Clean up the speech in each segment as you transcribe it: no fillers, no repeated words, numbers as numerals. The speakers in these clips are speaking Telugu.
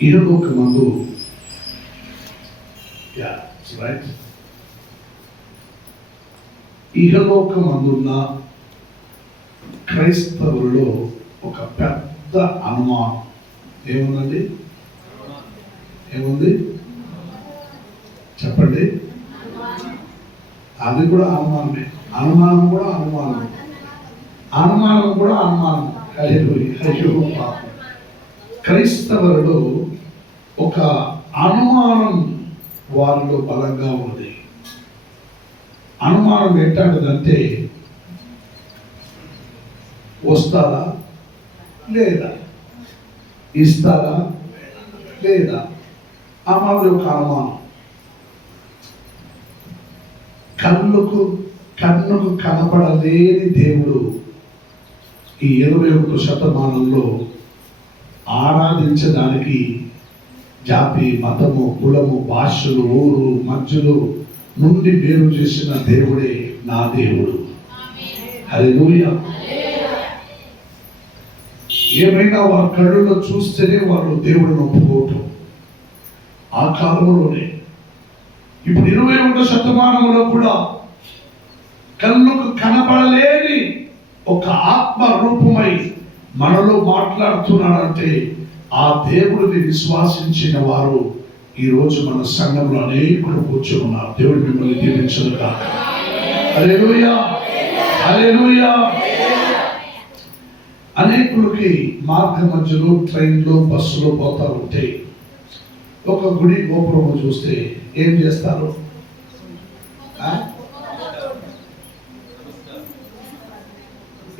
ఇహలోకమందు ఇహలోకమందున్న క్రైస్తవులలో ఒక పెద్ద అనుమానం ఏముందండి? ఏముంది చెప్పండి. అది కూడా అనుమానమే. అనుమానం కూడా అనుమానం, అనుమానం కూడా అనుమానం. అయ్యో క్రైస్తవులలో ఒక అనుమానం వారిలో బలంగా ఉంది. అనుమానం ఎట్లాంటిదంటే, వస్తారా లేదా, ఇస్తారా లేదా, అమ్మది ఒక అనుమానం. కన్నుకు కనపడలేని దేవుడు ఈ 21వ శతమానంలో ఆరాధించడానికి జాతి, మతము, కులము, భాషలు, ఊరు, మధ్యలో నుండి వేరు చేసిన దేవుడే నా దేవుడు. హల్లెలూయా. ఏమైనా వారి కళ్ళలో చూస్తేనే వాళ్ళు దేవుడిని ఒప్పుకోవటం. ఆ కాలంలోనే, ఇప్పుడు 21వ శతమానంలో కూడా కళ్ళకు కనపడలేని ఒక ఆత్మ రూపమై మనలో మాట్లాడుతున్నాడంటే ఆ దేవుడిని విశ్వాసించిన వారు ఈ రోజు మన సంఘంలో అనేకులు కూర్చొని ఉన్నారు. దేవుడు మిమ్మల్ని దీవించును గాక. హల్లెలూయా, హల్లెలూయా. అనేకులకి మార్గ మధ్యలో ట్రైన్లో, బస్సులో పోతా ఉంటే ఒక గుడి గోపురం చూస్తే ఏం చేస్తారు?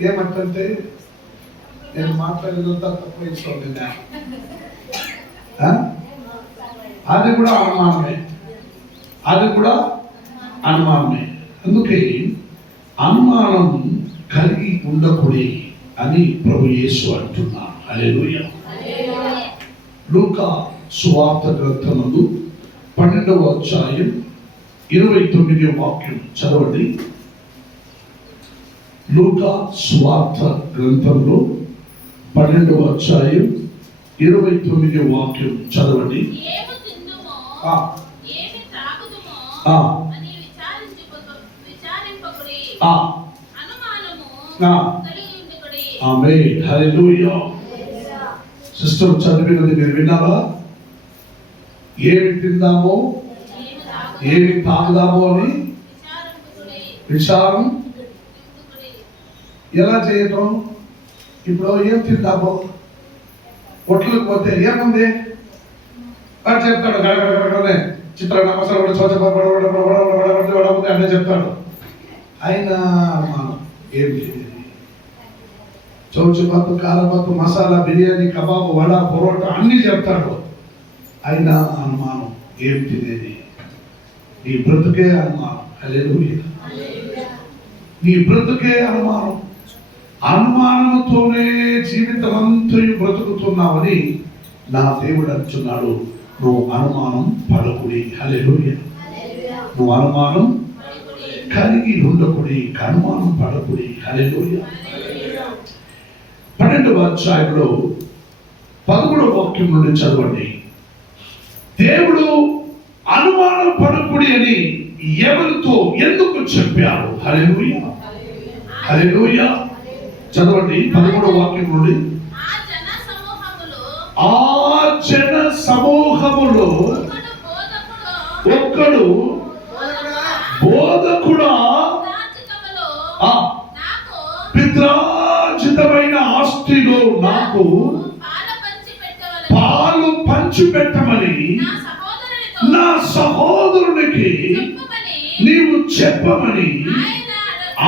ఏమంటే నేను మాట్లాడేదంతా తక్కువ ఇస్తుంది. అది కూడా అనుమానమే, అది కూడా అనుమానమే. అందుకే అనుమానం కలిగి ఉండకూడదు అని ప్రభు యేసు అంటున్నారు. హల్లెలూయా. లూకా సువార్త గ్రంథమందు 12వ అధ్యాయం 29వ వాక్యం చదవండి. లూకా సువార్త గ్రంథంలో 12వ అధ్యాయం 29వ వాక్యం చదవండి. ఆమేన్. హల్లెలూయా. సిస్టర్ చదివినది మీరు విన్నారా? ఏమి తిందామో, ఏమి తాగుదామో అని విచారం ఎలా చేయటం? ఇప్పుడు ఏం తిందామో, హోటల్కి పోతే ఏముంది వాడు చెప్తాడు, గడగడగడనే చిత్రాన్ని అవసరం కూడా స్వచ్ఛపడి అనే చెప్తాడు. అయినా మనం ఏం లేదు. చౌచుపత్తు, కారపత్తు, మసాలా, బిర్యానీ, కబాబు, వడ, పొరోటా అన్నీ చెప్తాడు. అయినా అనుమానం ఏం తినేది? నీ బ్రతుకే అనుమానం. హల్లెలూయా. నీ బ్రతుకే అనుమానం. అనుమానంతోనే జీవితం అంతా బ్రతుకుతున్నావని నా దేవుడు అంటున్నాడు. నువ్వు అనుమానం పడకుడి. హల్లెలూయా. నువ్వు అనుమానం కలిగి ఉండకుడి, అనుమానం పడకుడి. హల్లెలూయా. 12వ అధ్యాయంలో 11వ వాక్యం నుండి చదవండి. దేవుడు అనుమానం పడకుడి అని ఎవరితో ఎందుకు చెప్పారు? హల్లెలూయా, హల్లెలూయా. చదవండి 11వ వాక్యం నుండి. ఆ జన సమూహములో ఒక్కడు బోధకుడా పిత్రార్జితమైన ఆస్తిలో నాకు పాలు పంచిపెట్టమని నా సహోదరునికి నీవు చెప్పమని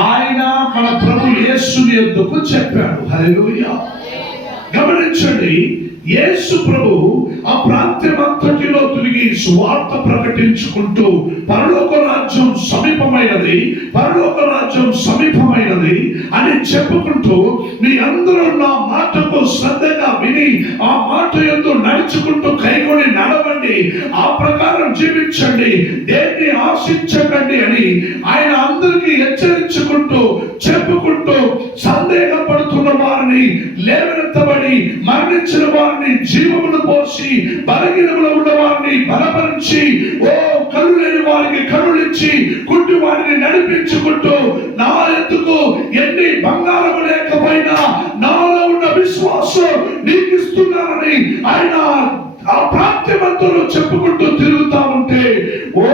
ఆయన మన ప్రభు యేసుని యొద్దకు చెప్పాడు. హల్లెలూయా. గమనించండి, యేసు ప్రభు ఆ ప్రాంతమంతటిలో తిరిగి సువార్త ప్రకటించుకుంటూ పరలోక రాజ్యం సమీపమైనది, పరలోక రాజ్యం సమీపమైనది అని చెప్పుకుంటూ, మీ అందరూ నా మాటకు శ్రద్ధగా విని ఆ మాట యందు నడుచుకుంటూ కైకొని నడవండి, ఆ ప్రకారం జీవించండి, దేన్ని ఆశించకండి అని ఆయన అందరికీ హెచ్చరించుకుంటూ చెప్పుకుంటూ, సందేహపడుతున్న వారిని లేవనెత్తబడి మరణించిన వారిని జీవమును ఓదార్చి, బలహీనములో ఉన్న వారిని బలపరిచి, కళ్ళు లేని వారికి కళ్ళునిచ్చి, గుడ్డి వారిని నడిపించుకుంటూ, నా ఎద్దుకు ఎన్ని బంగారము లేకపోయినా నాలో ఉన్న విశ్వాసం నీకు ఇస్తున్నానని ఆయన ఆ ప్రాంత్యమంతలో చెప్పుకుంటూ తిరుగుతా ఉంటే, ఓ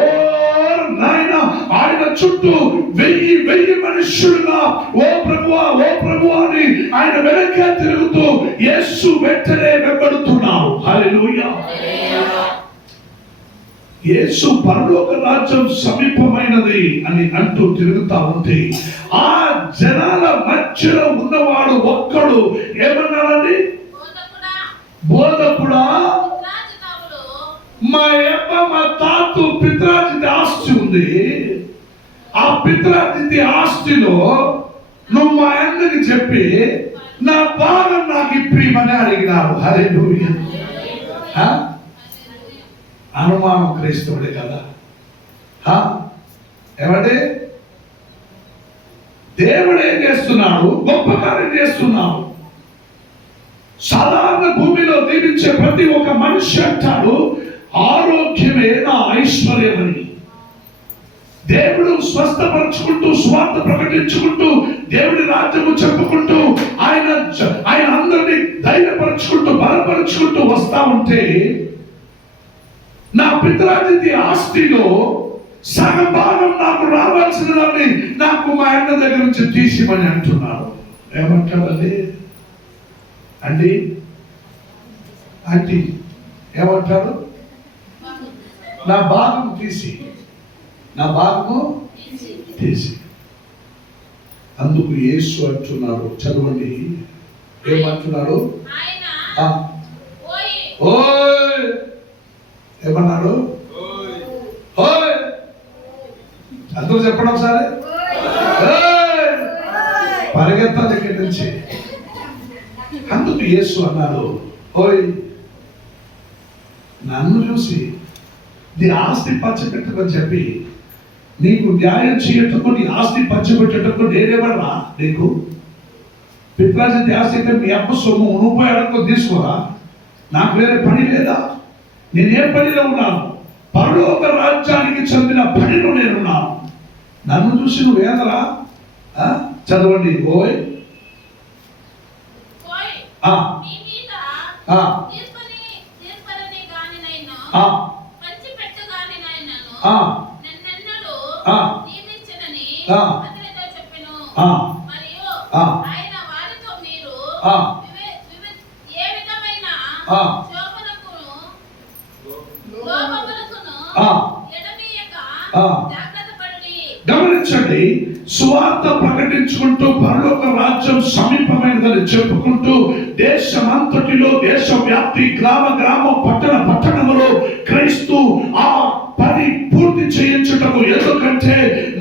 నాయన, ఆయన చుట్టూ వెయ్యి మనుషులుగా ఓ ప్రభువా అని ఆయన వెనకే తిరుగుతూ యేసు వెంటనే వెంబడుతున్నాడు. హల్లెలూయా. యేసు పరలోక రాజ్యం సమీపమైనది అని అంటూ తిరుగుతా ఉంటే, ఆ జనాల మధ్యలో ఉన్నవాడు ఒక్కడు ఏమన్నాడండి? బోధకుడా, మా తాత పిత్రాజితి ఆస్తి ఉంది, ఆ పిత్రాజితి ఆస్తిలో నువ్వు మా అన్నకి చెప్పి నా భాగం నాకు ఇప్పిమని అడిగినాడు. హల్లెలూయా. అనుమానం క్రైస్తవుడే కదా. ఏమంటే దేవుడు ఏం చేస్తున్నాడు? గొప్ప కార్యం చేస్తున్నాడు. సాధారణ భూమిలో దీవించే ప్రతి ఒక్క మనిషి అంటాడు, ఆరోగ్యమే నా ఐశ్వర్యమని. దేవుడు స్వస్థపరచుకుంటూ, స్వార్థ ప్రకటించుకుంటూ, దేవుడి రాజ్యము చెప్పుకుంటూ, ఆయన అందరినీ ధైర్యపరచుకుంటూ, బలపరుచుకుంటూ వస్తా ఉంటే, నా పిత్రాజితి ఆస్తిలో సగం భాగం నాకు రావాల్సిన దాన్ని నాకు మా అన్న దగ్గర నుంచి తీసిమని అంటున్నాడు. ఏమంటాడండి? అండి ఆంటీ ఏమంటాడు? నా భాగం తీసి, నా భాగము తీసి. అందుకు యేసు అంటున్నాడు, చదవండి, ఏమంటున్నాడు? ఓయ్ ఏమన్నాడు? ఓయ్ అందరూ చెప్పండి ఒకసారి. పరిగెత్తాలి ఇక్కడి నుంచి. అందుకు యేసు అన్నాడు, ఓయ్ నన్ను చూసి నీ ఆస్తి పంచిపెట్టమని చెప్పి నీకు న్యాయం చేయటకు, నీ ఆస్తి పంచిపెట్టేటకు నేనేమన్నా? నీకు పిత్రాజితి ఆస్తి అయితే మీ అప్ప సొమ్ము నువ్వు పోయి అడగ తీసుకోరా? నాకు వేరే పని లేదా? నేనేం పనిలో ఉన్నాను? పరలోక రాజ్యానికి చెందిన పనిలో నేనున్నాను. నన్ను చూసి నువ్వేదరా? చదవండి. ఓయ్ గమనించండి, సువార్త ప్రకటించుకుంటూ పరలోక రాజ్యం సమీపమైనదని చెప్పుకుంటూ దేశమంతటిలో, దేశవ్యాప్తి, గ్రామ పట్టణములో క్రైస్తవు ఆ పని పూర్తి చేయించుటకు. ఎందుకంటే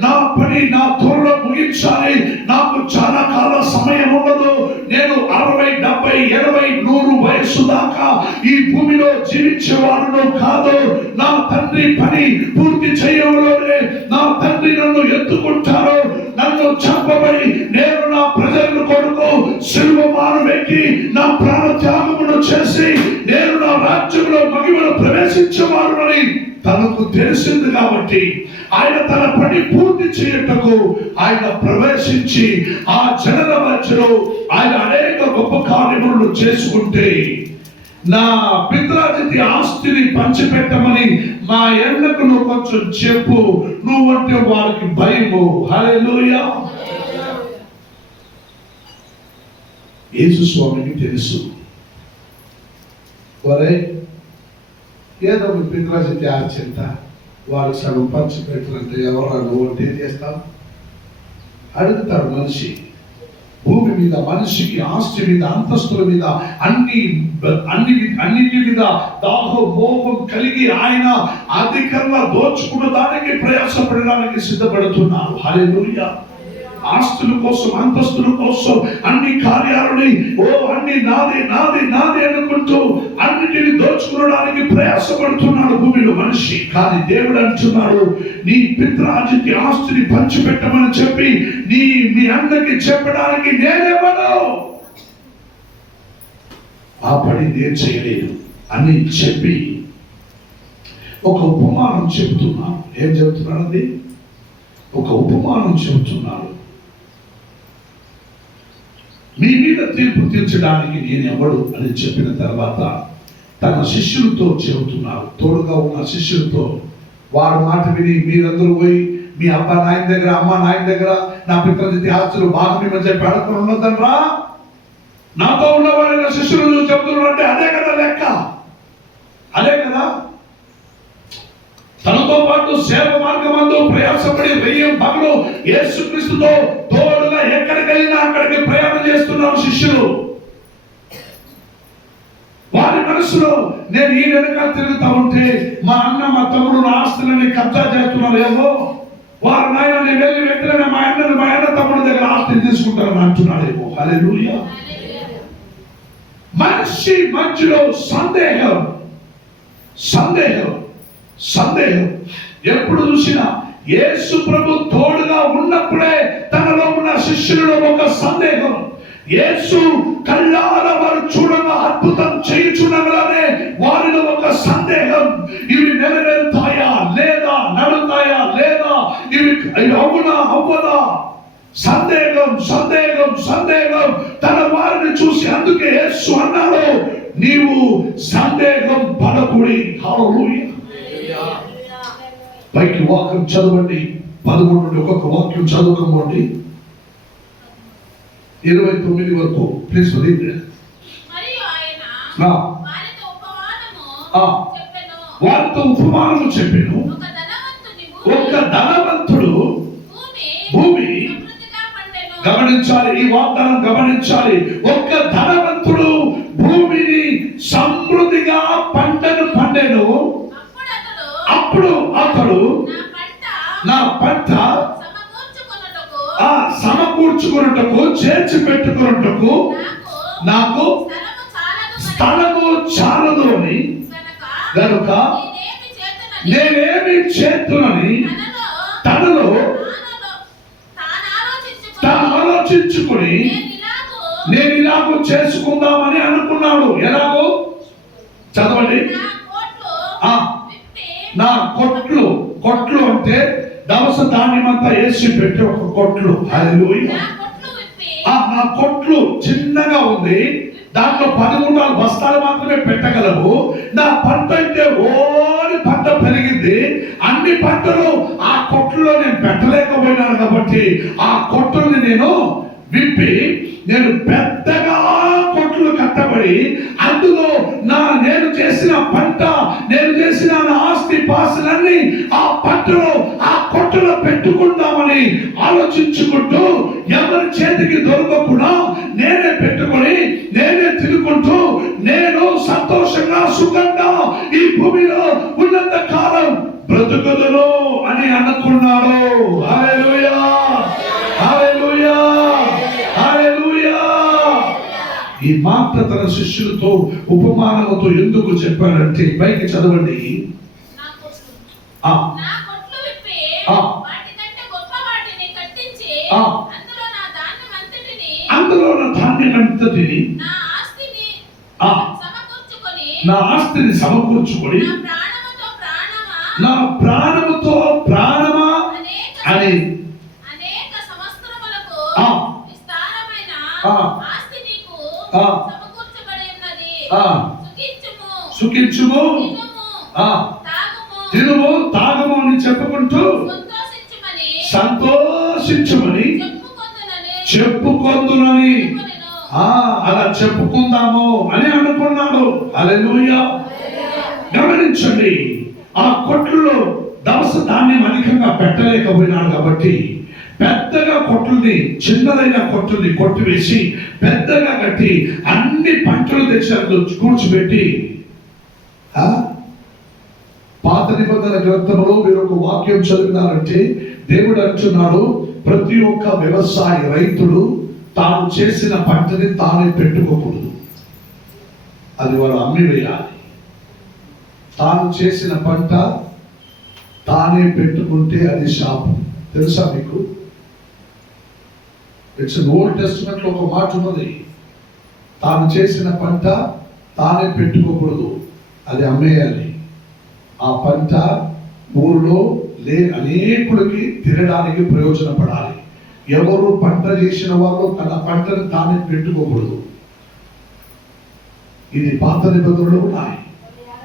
నా పని నా త్వరలో ముగించాలి, నాకు చాలా కాల సమయం ఉండదు. నేను 60, 70, 80, 100 వయసు దాకా ఈ భూమిలో జీవించేవాడును కాదు. నా తండ్రి పని పూర్తి చేయడంలోనే నా తండ్రి నన్ను ఎత్తుకుంటారు. నన్ను చంపబడి నేను నా ప్రజలను కొడుకు శిలువ మాను ఎక్కి నా ప్రాణ త్యాగమును చేసి నేను నా రాజ్యంలో మహిమను ప్రవేశించేవాడునని తనకు తెలిసింది. కాబట్టి ఆయన తన పని పూర్తి చేయటకు ఆయన ప్రవేశించి ఆ జనుల మధ్యలో ఆయన అనేక గొప్ప కార్యములను చేసుకుంటే, నా పిత్రాజితి ఆస్తిని పంచిపెట్టమని మా ఎన్నకు నువ్వు కొంచెం చెప్పు, నువ్వంటే వారికి భయము. హల్లెలూయా. యేసు స్వామికి తెలుసు, వరే ఏదో ఒక పిత్రాజితి ఆర్చింత వారికి సగం పంచిపెట్టాలంటే ఎవరు నువ్వు అంటే ఏం చేస్తావు? అడుగుతాడు మనిషి. భూమి మీద మనిషికి ఆస్తి మీద, అంతస్తుల మీద, అన్నిటి మీద దాహం మోహం కలిగి ఆయన అధికంగా దోచుకున్న దానికి ప్రయాసపడడానికి సిద్ధపడుతున్నాడు. హల్లెలూయా. ఆస్తుల కోసం, అంతస్తుల కోసం, అన్ని కార్యాలని అన్ని నాది అనుకుంటూ అన్నిటిని దోచుకోవడానికి ప్రయాసపడుతున్నాడు భూమిలో మనిషి. కానీ దేవుడు అంటున్నాడు, నీ పిత్రాజితి ఆస్తిని పంచిపెట్టమని చెప్పి మీ అన్నకి చెప్పడానికి నేనేమను? ఆ పని నేను చేయలేదు. అని చెప్పి ఒక ఉపమానం చెబుతున్నాను. ఏం చెబుతున్నాడండి? ఒక ఉపమానం చెబుతున్నాడు. మీ మీద తీర్పు తీర్చడానికి నేను ఎవడు అని చెప్పిన తర్వాత తన శిష్యులతో చెబుతున్నారు. తోడుగా ఉన్న శిష్యులతో, వారి మాట విని మీరందరూ పోయి మీ అబ్బా నాయన దగ్గర, అమ్మ నాయన దగ్గర నా పితృనిధి ఆస్తులు భాగమని చెప్పి అడుగుని ఉన్నదండ్రా. నాతో ఉన్నవాళ్ళ శిష్యులు చెబుతున్నారు అంటే అదే కదా లెక్క, అదే కదా. తనతో పాటు సేవ మార్గమందు ప్రయాసపడి వెయ్యం పగలు యేసుక్రీస్తుతో తోడుగా ఎక్కడికి వెళ్ళినా అక్కడికి ప్రయాణం చేస్తున్నారు శిష్యులు. వారి మనసులో నేను ఈ వెనకాల తిరుగుతా ఉంటే మా అన్న మా తమ్ముడు నా ఆస్తులని కబ్జా చేస్తున్నారు ఏమో, వారు నాయన నేను వెళ్ళి వెంటనే మా అన్న తమ్ముడు దగ్గర ఆస్తిని తీసుకుంటారని అంటున్నాడేమో. హల్లెలూయా. మనిషి మధ్యలో సందేహం ఎప్పుడు చూసినా యేసు ప్రభు తోడుగా ఉన్నప్పుడే తనలో ఉన్న శిష్యులలో ఒక సందేహం. యేసు కళ్ళారా వారు చూడగా అద్భుతం చేయుచున్నగానే వారిలో ఒక సందేహం, ఇవి నెరవేరుతాయా లేదా, నడుతాయా లేదా, ఇవి అవునా అవ్వదా, సందేహం తన వారిని చూసి. అందుకే యేసు అన్నాడు, నీవు సందేహం పడకుడి. హల్లెలూయా. పైకి వాక్యం చదవండి, 11 నుండి ఒక్కొక్క వాక్యం చదువుకోండి, 29 వరకు. Please read. వారితో ఉపమానము చెప్పెను. ఒక ధనవంతుడు భూమి, గమనించాలి ఈ వాగ్దానం, గమనించాలి. ఒక ధనవంతుడు భూమిని సమృద్ధిగా పంటను పండెను. అప్పుడు అతడు నా పంట సమకూర్చుకున్నటకు, చేర్చి పెట్టుకున్నటకు నాకు స్థలము చాలదు అని గనుక నేనేమి చేతునని తనలో తాను ఆలోచించుకుని నేను ఇలాగూ చేసుకుందామని అనుకున్నాడు. ఎలాగో చదవండి. నా కొట్లు అంటే దవస ధాన్యం అంతా వేసి పెట్టి ఒక కొట్లు. హల్లెలూయా. నా కొట్లు చిన్నగా ఉంది, దాంట్లో 13 బస్తాలు మాత్రమే పెట్టగలవు. నా పంట అయితే ఓని పంట పెరిగింది, అన్ని పంటలు ఆ కొట్టులో నేను పెట్టలేకపోయినాను. కాబట్టి ఆ కొట్టుల్ని నేను విప్పి నేను పెద్దగా కొట్లు కట్టబడి అందులో నేను చేసిన పంట, నేను చేసిన నా ఆస్తి పాస్తులన్నీ ఆ పంటలో ఆ కొట్టులో పెట్టుకుందామని ఆలోచించుకుంటూ, ఎవరి చేతికి దొరకకుండా నేనే పెట్టుకొని నేనే తినుకుంటూ నేను సంతోషంగా సుఖంగా ఈ భూమిలో ఉన్నంత కాలం బ్రతుకుదును అని అనుకున్నాడు. హల్లెలూయా, హల్లెలూయా, హల్లెలూయా. ఈ మాట తన శిష్యులతో ఉపమానంతో ఎందుకు చెప్పాడంటే, పైకి చదవండి. అందులో నా ధాన్యం అంతటిని, నా ఆస్తిని సమకూర్చుకొని నా ప్రాణముతో ప్రాణమా అని సుఖించుము, తినుము, తాగుము అని చెప్పుకుంటూ సంతోషించుమని చెప్పుకొందునని, అలా చెప్పుకుందాము అని అనుకున్నాడు. హల్లెలూయా. గమనించండి, ఆ కొట్లలో దవస ధాన్యం అధికంగా పెట్టలేకపోయినాడు కాబట్టి పెద్దగా కొట్టుల్ని, చిన్నదైన కొట్టుల్ని కొట్టివేసి పెద్దగా కట్టి అన్ని పంటలు తెచ్చారు కూర్చోబెట్టి. పాత నిబంధన గ్రంథంలో మీరు ఒక వాక్యం చదివినారంటే దేవుడు అంటున్నాడు, ప్రతి ఒక్క వ్యవసాయ రైతుడు తాను చేసిన పంటని తానే పెట్టుకోకూడదు, అది వాడు అమ్మి వేయాలి. తాను చేసిన పంట తానే పెట్టుకుంటే అది శాపం. తెలుసా మీకు? ఇట్స్ ఓల్డ్ టెస్టిమెంట్ లో ఒక మాట ఉన్నది, తాను చేసిన పంట తానే పెట్టుకోకూడదు. అది అమ్మేయాలి. ఆ పంట ఊరిలో అనేకులకి తినడానికి ప్రయోజనపడాలి. ఎవరు పంట చేసిన వాళ్ళు తన పంటను తానే పెట్టుకోకూడదు. ఇది పాత నిబంధనలు ఉన్నాయి.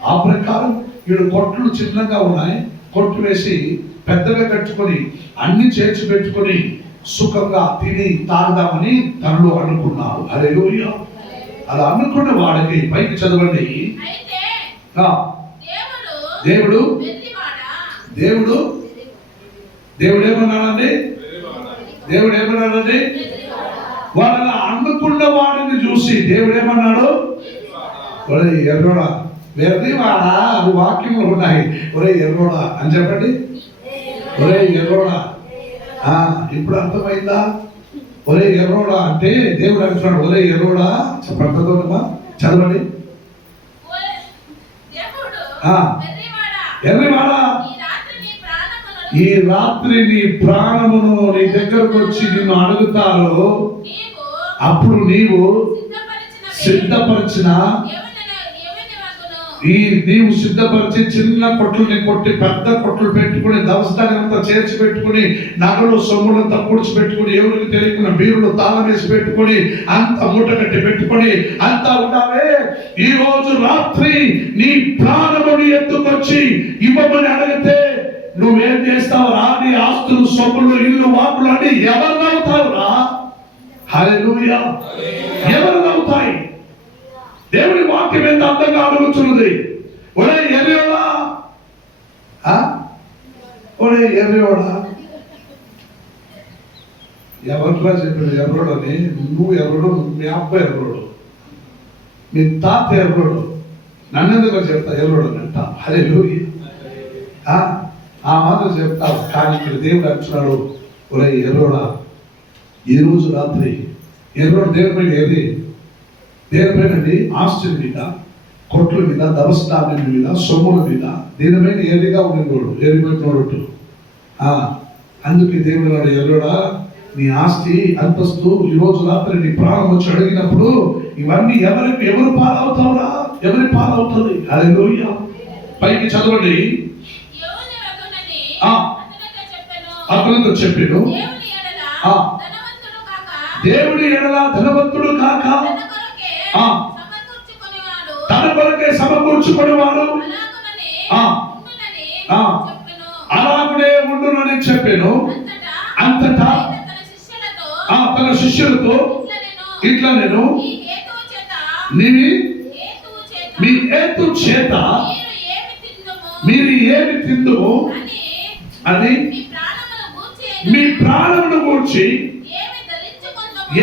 ఆ ప్రకారం వీడు కొట్లు చిన్నగా ఉన్నాయి, కొట్టు వేసి పెద్దగా కట్టుకొని అన్ని చేర్చి పెట్టుకొని సుఖంగా తిని తాగుదామని తనలో అనుకున్నాడు. హల్లెలూయా. అలా అనుకున్న వాడికి పైకి చదవండి. దేవుడు దేవుడు దేవుడు ఏమన్నాడండి? దేవుడు ఏమన్నాడండి? వాళ్ళ అనుకున్న వాడిని చూసి దేవుడు ఏమన్నాడు? ఒరే ఎర్రోడా, వెర్రివాడా, అది వాక్యంలో ఉన్నాయి. ఒరే ఎర్రోడా అని చెప్పండి. ఒరే ఎర్రోడా, ఇప్పుడు అర్థమైందా? ఒరే ఎర్రోడా అంటే దేవుడు అంటున్నాడు, ఒరే ఎర్రోడా. చెప్పండి, చదవండి. ఎర్రివాడా, ఈ రాత్రి నీ ప్రాణమును నీ దగ్గరకు వచ్చి నిన్ను అడుగుతారు, అప్పుడు నీవు సిద్ధపరిచిన నీవు సిద్ధపరిచి చిన్న కొట్లని కొట్టి పెద్ద కొట్లు పెట్టుకుని దవస్తానంతా చేర్చి పెట్టుకుని నగలు సొమ్ములంతా పూడ్చి పెట్టుకుని ఎవరికి తెలియకుండా బీరులు తాళం వేసి పెట్టుకుని అంత మూట కట్టి పెట్టుకుని అంతా ఉండాలి. ఈ రోజు రాత్రి నీ ప్రాణముని ఎత్తుకొచ్చి ఇవ్వమని అడిగితే నువ్వేం చేస్తావురా? నీ ఆస్తులు సొమ్ములు ఇల్లు వాకులు అని ఎవరు నవ్వుతావురా? హల్లెలూయా. ఎవరు నవ్వుతాయి? దేవుని వాక్యం ఎంత అందంగా అడుగుతున్నది. ఒరే ఎర్రోడా, ఒరే ఎర్రోడా. ఎవరిలా చెప్పాడు ఎర్రోడని? నువ్వు ఎర్రోడు, మీ అబ్బాయి ఎర్రోడు, మీ తాత ఎర్రోడు, నన్నెందుకు చెప్తా ఎర్రోడు అంట. హల్లెలూయా. ఆ మాత్రం చెప్తావు. కానీ ఇక్కడ దేవుడు అంటున్నాడు, ఒరే ఎర్రోడా, ఈ రోజు రాత్రి ఎర్రోడు దేవుడి ఏది? దేనిపైనండి? ఆస్తుల మీద, కొట్ల మీద, దవస్తాన్యం మీద, సొమ్ముల మీద, దీని మీద ఏరిగా ఉండేవాడు, ఏరిపోయినోడు. అందుకే దేవుడు నాడు, ఎర్రోడా, నీ ఆస్తి అంతస్తు ఈ రోజు రాత్రి నీ ప్రాణం వచ్చి అడిగినప్పుడు ఇవన్నీ ఎవరు పాలవుతావురా? ఎవరి పాలవుతుంది? హల్లెలూయా. పైకి చదవండి. అతనితో చెప్పాను, దేవుడి ఎడల ధనవంతుడు కాక తన కొరకే సమకూర్చుకునేవాడు అలాగనే ఉండునని చెప్పాను. అంతటా తన శిష్యులతో ఇట్లా నేను మీ హేతు చేత మీరు ఏమి తిందుము అని, మీ ప్రాణమును గూర్చి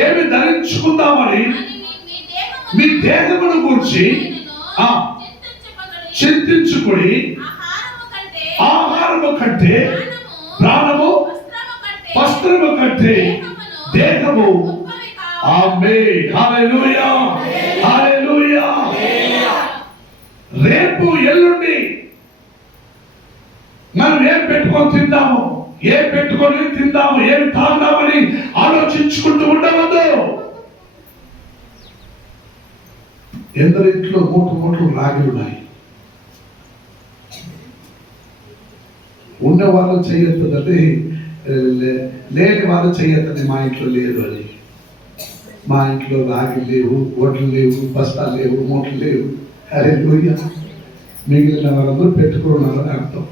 ఏమి ధరించుకుందామని, మీ దేహమును గూర్చి చింతించుకుని, ఆహారము కంటే ప్రాణము, వస్త్రము కంటే దేహము. ఆమేన్. హల్లెలూయా. హల్లెలూయా. రేపు ఎల్లుండి మనం ఏం పెట్టుకొని తిందాము, ఏం పెట్టుకొని తిందాము, ఏమి తాగుదామని ఆలోచించుకుంటూ ఉండవద్దు. ఎందరి ఇంట్లో మూటలు రాగి ఉన్నాయి. ఉన్న వాళ్ళు చేయొద్దని, లేని వాళ్ళు చేయొద్దని మా ఇంట్లో లేదు. అది మా ఇంట్లో రాగి లేవు, వడ్లు లేవు, బస్తాలు లేవు, మూటలు లేవు. హల్లెలూయా. మిగిలిన వాళ్ళందరూ పెట్టుకున్నారని అర్థం.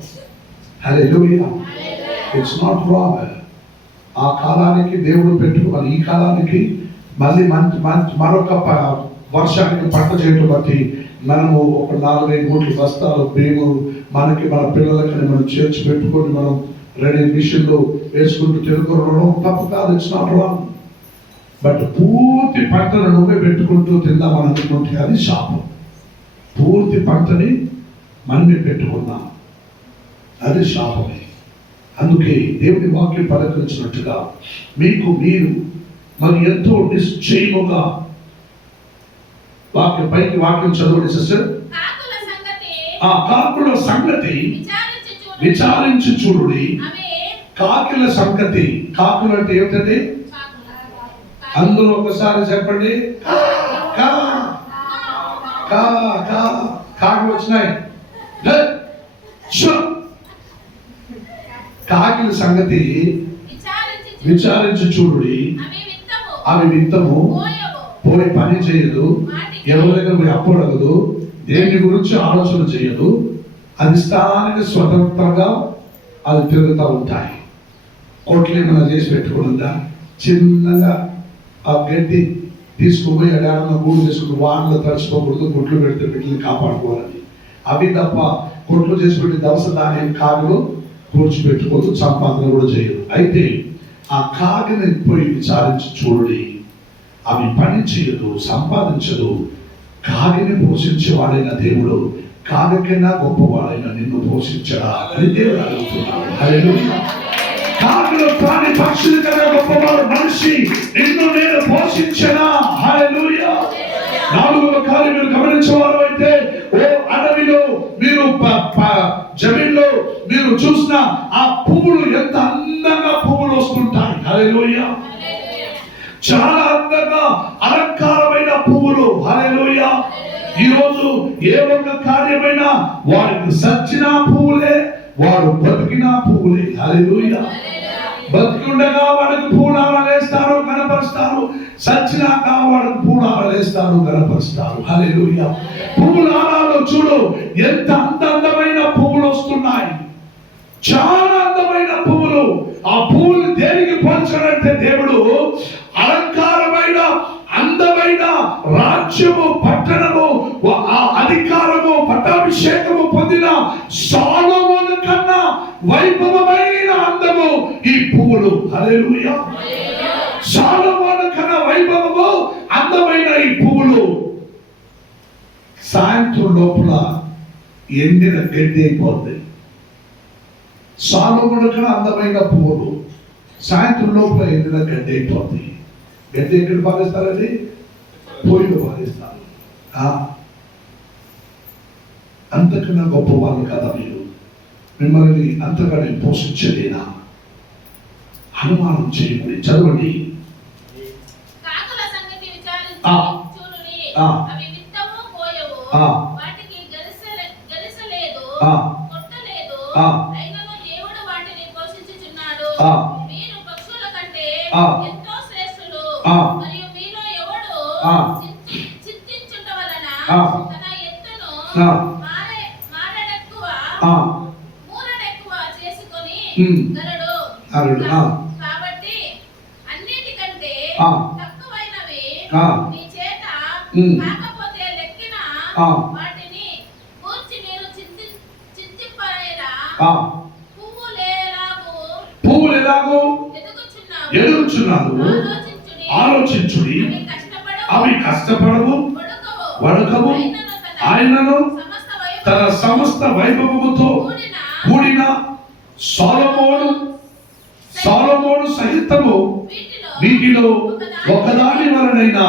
హల్లెలూయా. It's not wrong. ఆ కాలానికి దేవుడు పెట్టుకోవాలి. ఈ కాలానికి మళ్ళీ మరొక వర్షానికి పంట చేయటం బట్టి మనము ఒక 4-5 మూటలు బస్తాలు బియ్యము మనకి, మన పిల్లలకి మనం చేర్చి పెట్టుకొని మనం రెడీ మిషన్లో వేసుకుంటూ తిరుగుకోవడం తప్పు కాదు. It's not wrong. బట్ పూర్తి పంటను నువ్వే పెట్టుకుంటూ తిందామని అనుకుంటే అది శాపం. పూర్తి పంటని మనమే పెట్టుకున్నాం, అది శాపమే. అందుకే దేవుని వాక్యం పలకరించినట్టుగా మీకు మీరు మరి ఎంతో నిశ్చయముగా వాక్యం చదవండి సిస్టర్. కాకుల సంగతి విచారించి చూడుడి. కాకుల సంగతి. కాకులు అంటే ఏమిటండి? అందులో ఒకసారి చెప్పండి. కాకి వచ్చినాయి. కాకిల సంగతి విచారించి చూడుడి, అవి విత్తము, పోయి పని చేయదు, ఎవరి దగ్గర పోయి అప్పడగదు, దేని గురించి ఆలోచన చేయదు, అది స్థానిక స్వతంత్రంగా అది తిరుగుతూ ఉంటాయి. కొట్లు ఏమైనా చేసి పెట్టుకుందా, చిన్నగా ఆ గడ్డి తీసుకుపోయి అడాడన్న గూడు తీసుకుని వానలో తడిచిపోకూడదు, గుడ్లు పెడితే బిడ్డలు కాపాడుకోవాలని. అవి తప్ప కొట్లు చేసి పెట్టి దవస ధాన్యం కాకులు కూర్చిపెట్టుకోదు, సంపాదన కూడా చేయదు. అయితే ఆ కాకిని పోయి విచారించి చూడండి, అవి పని చేయదు, సంపాదించదు, కాకిని పోషించేవాడైన దేవుడు కాకికైనా గొప్పవాడైన నిన్ను పోషించడా అని దేవుడు అడుగుతున్నాడు. హల్లెలూయా. కాకులు ప్రాణి పక్షుల కన్నా గొప్పవాడు మనిషి, నిన్ను నేను పోషించనా? హల్లెలూయా. నాలుగవ కార్యం మీరు గమనించేవారు అయితే, ఓ అడవిలో మీరు జమీన్లో మీరు చూసిన ఆ పువ్వులు ఎంత అందంగా పువ్వులు వస్తుంటాయి. హల్లెలూయా. చాలా అందంగా అలంకారమైన పువ్వులు. హల్లెలూయా. ఈరోజు ఏ ఒక్క కార్యమైనా వాడికి సచ్చిన పువ్వులే, వాడు బతికిన పువ్వులే. హల్లెలూయా. బతికి ఉండగా వాడికి పూలాలేస్తారు, కనపరుస్తారు, సచ్చినాక వాడికి పూలాలేస్తారు, కనపరుస్తారు. హల్లెలూయా. పువ్వులారాలు చూడు, ఎంత అందమైన పువ్వులు వస్తున్నాయి, చాలా అందమైన పువ్వులు. ఆ పువ్వులు దేనికి పోల్చాడంటే దేవుడు అలంకారమైన అందమైన రాజ్యము, పట్టణము, అధికారము, పట్టాభిషేకము పొందిన సొలొమోను కన్నా వైభవమైన అందము ఈ పువ్వులు. హల్లెలూయా. సొలొమోను కన్నా వైభవము, అందమైన ఈ పువ్వులు సాయంత్రం లోపల ఎండిన గడ్డి అయిపోతుంది. సొలొమోను కన్నా అందమైన పువ్వులు సాయంత్రం లోపల ఎండిన గడ్డి అయిపోతుంది. గడ్డి ఎక్కడ పారేస్తారండి? పొయ్యిలో పారేస్తారు. అంతకన్నా గొప్ప వాళ్ళు కదా మీరు? మిమ్మల్ని అంతగా నేను పోషించలేనా? అనుమానం చేయమని చదవండి. మరియు మీలో ఎవడు చింతించుట వలన తన ఎత్తును మూరడెక్కువ చేసుకొని గలడు. కాబట్టి అన్నిటికంటే తక్కువైనవి మీ చేత కాకపోతే లెక్కిన వాటిని కూర్చి మీరు చింతింపలేరా? పువ్వులు ఎలాగో ఎదుగుచున్నాడు, ఆలోచించుడి. అవి కష్టపడవు, వడకవు, ఆయనను తన సమస్త వైభవముతో కూడిన సొలొమోను సహితము వీటిలో ఒకదాని వలనైనా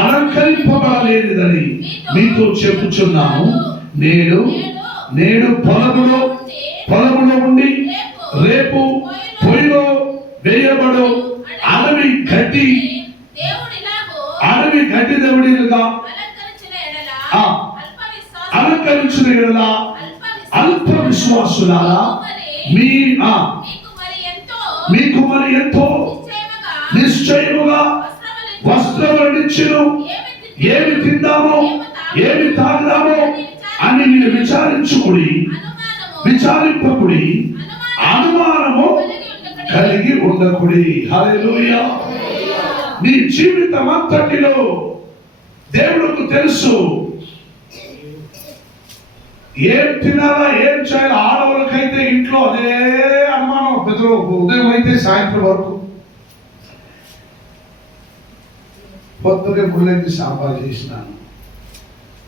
అలంకరింపబడలేనిదని మీతో చెప్పుచున్నాను. నేను పొలములో ఉండి రేపు పొయ్యిలో వేయబడు అడవి గడ్డి దేవుడిగా అలంకరించిన ఎడల అల్ప విశ్వాసులారా మీకు మరి ఎంతో నిశ్చయముగా వస్త్రములనిచ్చును. ఏమి తిందామో ఏమి తాగుదామో అని మీరు విచారింపకుడి, అనుమానము కలిగి ఉండకుడి. హల్లెలూయా. నీ జీవితం అంతటిలో దేవుడికి తెలుసు ఏం తినాలా, ఏం చేయాలి. ఆడవాళ్ళకైతే ఇంట్లో అదే అనుమానం, పెద్దలు ఉదయం అయితే సాయంత్రం వరకు. పొద్దునే ముళ్ళకి సాంబార్ చేసినాను,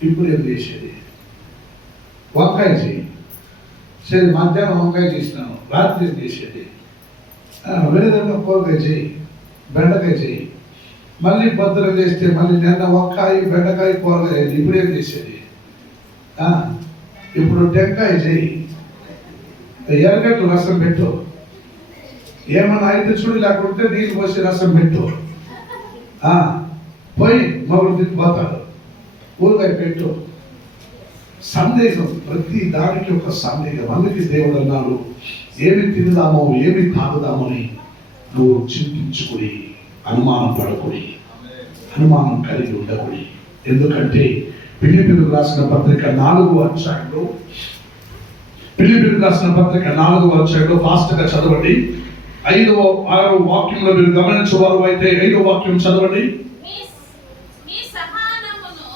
ఇప్పుడు ఏం చేసేది? వంకాయ చేయి. సరే, మధ్యాహ్నం వంకాయ చేసినాను, రాత్రి ఏం చేసేది? వేరేదన్నా కూరగాయ చేయి, బెండకాయ చేయి. మళ్ళీ పొద్దున చేస్తే మళ్ళీ నిన్న వంకాయ బెండకాయ కూరగాయ, ఇప్పుడు ఏం చేసేది? ఇప్పుడు టెంకాయ చేయి, ఎర్రగడ్డలు రసం పెట్టు, ఏమన్నా అయితే చూడు, లేకుంటే నీళ్ళు పోసి రసం పెట్టు. పోయి మొగుడు తిరిగిపోతాడు, ఊరగాయ పెట్టు. సందేహం, ప్రతి దానికి ఒక సందేహం. అందుకే దేవుడు అన్నాడు, ఏమి తిందామో ఏమి తాగుదామని నువ్వు చింతించుకుని అనుమానం పడకుడి, అనుమానం కలిగి ఉండకుడి. ఎందుకంటే ఫిలిప్పీయులకు రాసిన పత్రిక 4వ అధ్యాయంలో, ఫిలిప్పీయులకు రాసిన పత్రిక 4వ అధ్యాయంలో ఫాస్ట్ గా చదవండి. 5వ 6వ వాక్యంలో మీరు గమనించేవారు అయితే 5వ వాక్యం చదవండి. మీ సహనమును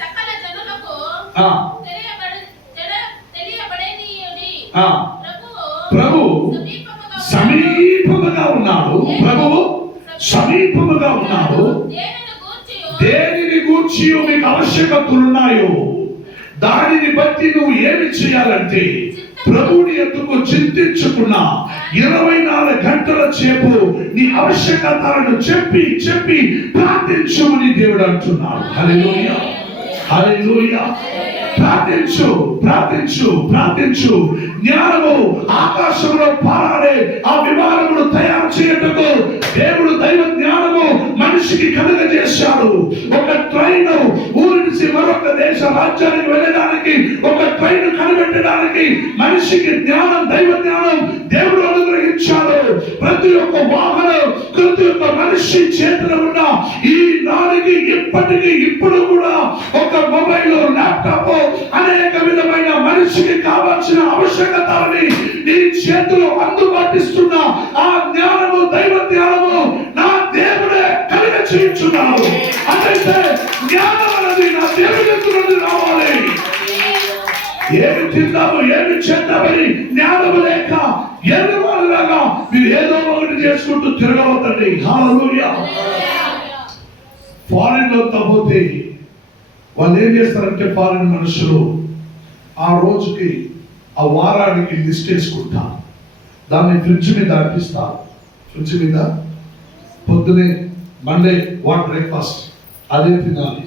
సకల జనులకు తెలియబడనీయుడి. ప్రభు సమీపముగా ఉన్నాడు. ప్రభువు సమీపముగా ఉన్నాడు. దేనిని గూర్చి మీకు ఆవశ్యకతలు ఉన్నాయో దానిని బట్టి నువ్వు ఏమి చేయాలంటే ప్రభువుని ఎందుకు చింతించుకున్న 24 గంటల సేపు నీ ఆవశ్యకతలను చెప్పి చెప్పి ప్రార్థించుమని దేవుడు అంటున్నాడు. హల్లెలూయా, హల్లెలూయా. ప్రార్థించు, ప్రార్థించు, ప్రార్థించు. జ్ఞానము ఆకాశంలో పారాడే ఆ విమానమును తయారు చేయటకు దేవుడు దైవ జ్ఞానము మనిషికి కలుగజేశాడు. ఒక ట్రైన్ ఊరి నుంచి మరొక దేశ రాజ్యానికి వెళ్ళడానికి ఒక ట్రైన్ కనిపెట్టడానికి మనిషికి జ్ఞానం, దైవ జ్ఞానం దేవుడు అనుగ్రహించాడు. ప్రతి ఒక్క వాహనం, ప్రతి ఒక్క మనిషి చేతిలో ఉన్న ఈ నాటికి ఇప్పటికీ ఇప్పుడు కూడా ఒక మొబైల్, ల్యాప్టాప్, అనేక విధమైన మనిషికి కావాల్సిన ఆవశ్యకతలని నీ చేతిలో అందుబాటిస్తున్న ఆ జ్ఞానము, దైవ జ్ఞానము నా దేవుడే కలిగ చేయించున్నాడు. అదైతే జ్ఞానం అనేది నా దేవుడి నుండి రావాలి. ఏమి తిందాము, ఏమి చేద్దామని జ్ఞానము లేక ఎర్రవాళ్ళలాగా మీరు ఏదో ఒకటి చేసుకుంటూ తిరగవద్దండి. హల్లెలూయా. ఫారిన్ లో పోతే వాళ్ళు ఏం చేస్తారంటే, ఫారిన్ మనుషులు ఆ రోజుకి ఆ వారానికి లిస్ట్ వేసుకుంటారు. దాన్ని ఫ్రిడ్జ్ మీద అర్పిస్తారు. ఫ్రిడ్జ్ మీద పొద్దునే మండే వాట్ బ్రేక్ఫాస్ట్ అదే తినాలి,